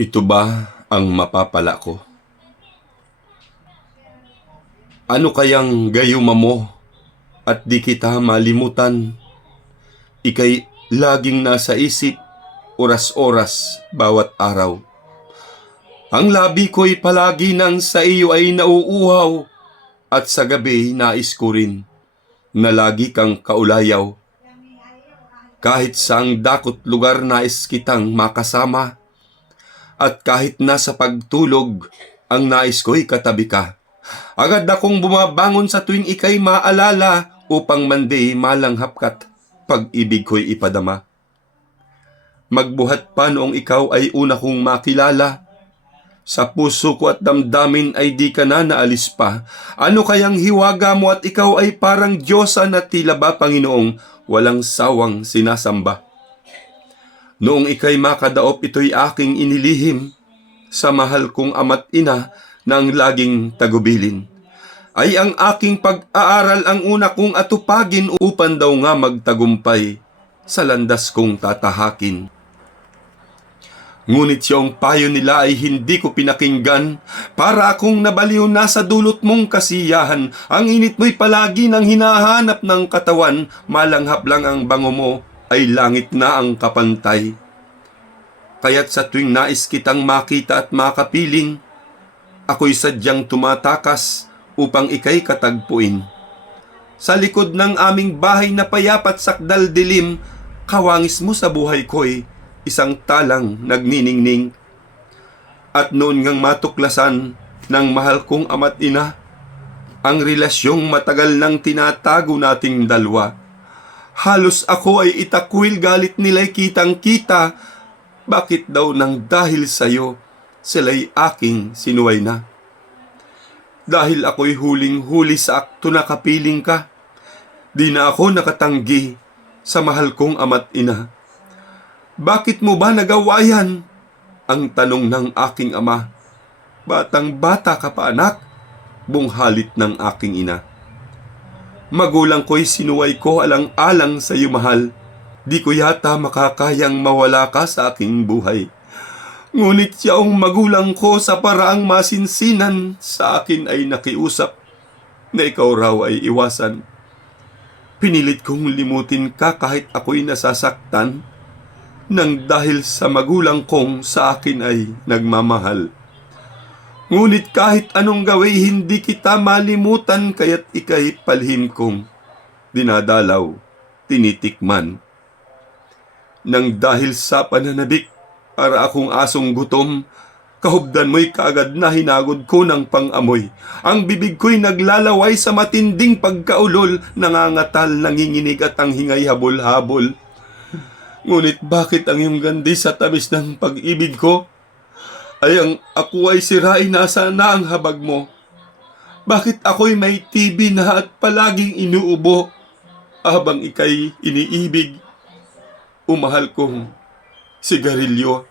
Ito ba ang mapapala ko? Ano kayang gayuma mo at di kita malimutan? Ika'y laging nasa isip, oras-oras, bawat araw. Ang labi ko'y palagi nang sa iyo ay nauuhaw, at sa gabi nais ko rin na lagi kang kaulayaw. Kahit saang dakot lugar nais kitang makasama, at kahit nasa pagtulog, ang nais ko'y katabi ka. Agad akong bumabangon sa tuwing ika'y maalala, upang mandi malanghap ka't pag-ibig ko'y ipadama. Magbuhat pa noong ikaw ay una kong makilala, sa puso ko at damdamin ay di ka na naalis pa. Ano kayang hiwaga mo at ikaw ay parang Diyosa na tila ba Panginoong walang sawang sinasamba. Noong ika'y makadaop ito'y aking inilihim, sa mahal kong ama't ina na ang laging tagubilin. Ay ang aking pag-aaral ang una kong atupagin upang daw nga magtagumpay sa landas kong tatahakin. Ngunit yung payo nila ay hindi ko pinakinggan, para akong nabaliw na sa dulot mong kasiyahan. Ang init mo'y palagi nang hinahanap ng katawan, malanghap lang ang bango mo, ay langit na ang kapantay. Kaya't sa tuwing nais kitang makita at makapiling, ako'y sadyang tumatakas upang ika'y katagpuin. Sa likod ng aming bahay na payapat sakdal dilim, kawangis mo sa buhay ko'y isang talang nagniningning. At noon ngang matuklasan ng mahal kong ama't ina, ang relasyong matagal nang tinatago nating dalawa. Halos ako ay itakwil, galit nila'y kitang-kita. Bakit daw nang dahil sa'yo, sila'y aking sinuway na? Dahil ako'y huling-huli sa akto na kapiling ka, di na ako nakatanggi sa mahal kong ama't ina. Bakit mo ba nagawa yan? Ang tanong ng aking ama. Batang-bata ka pa, anak, bunghalit ng aking ina. Magulang ko'y sinuway ko alang-alang sa iyo, mahal. Di ko yata makakayang mawala ka sa aking buhay. Ngunit yaong magulang ko sa paraang masinsinan sa akin ay nakiusap na ikaw raw ay iwasan. Pinilit kong limutin ka kahit ako'y nasasaktan, nang dahil sa magulang kong sa akin ay nagmamahal. Ngunit kahit anong gawin, hindi kita malimutan, kaya't ika'y palihim kong dinadalaw, tinitikman. Nang dahil sa pananabik, para akong asong gutom, kahubdan mo'y kaagad na hinagod ko ng pang-amoy. Ang bibig ko'y naglalaway sa matinding pagkaulol, nangangatal, nanginginig at ang hingay habol-habol. Ngunit bakit ang iyong gandi sa tamis ng pag-ibig ko ay ang ako ay sirain, nasa na ang habag mo? Bakit ako'y may TB na at palaging inuubo habang ika'y iniibig? Umahal kong sigarilyo.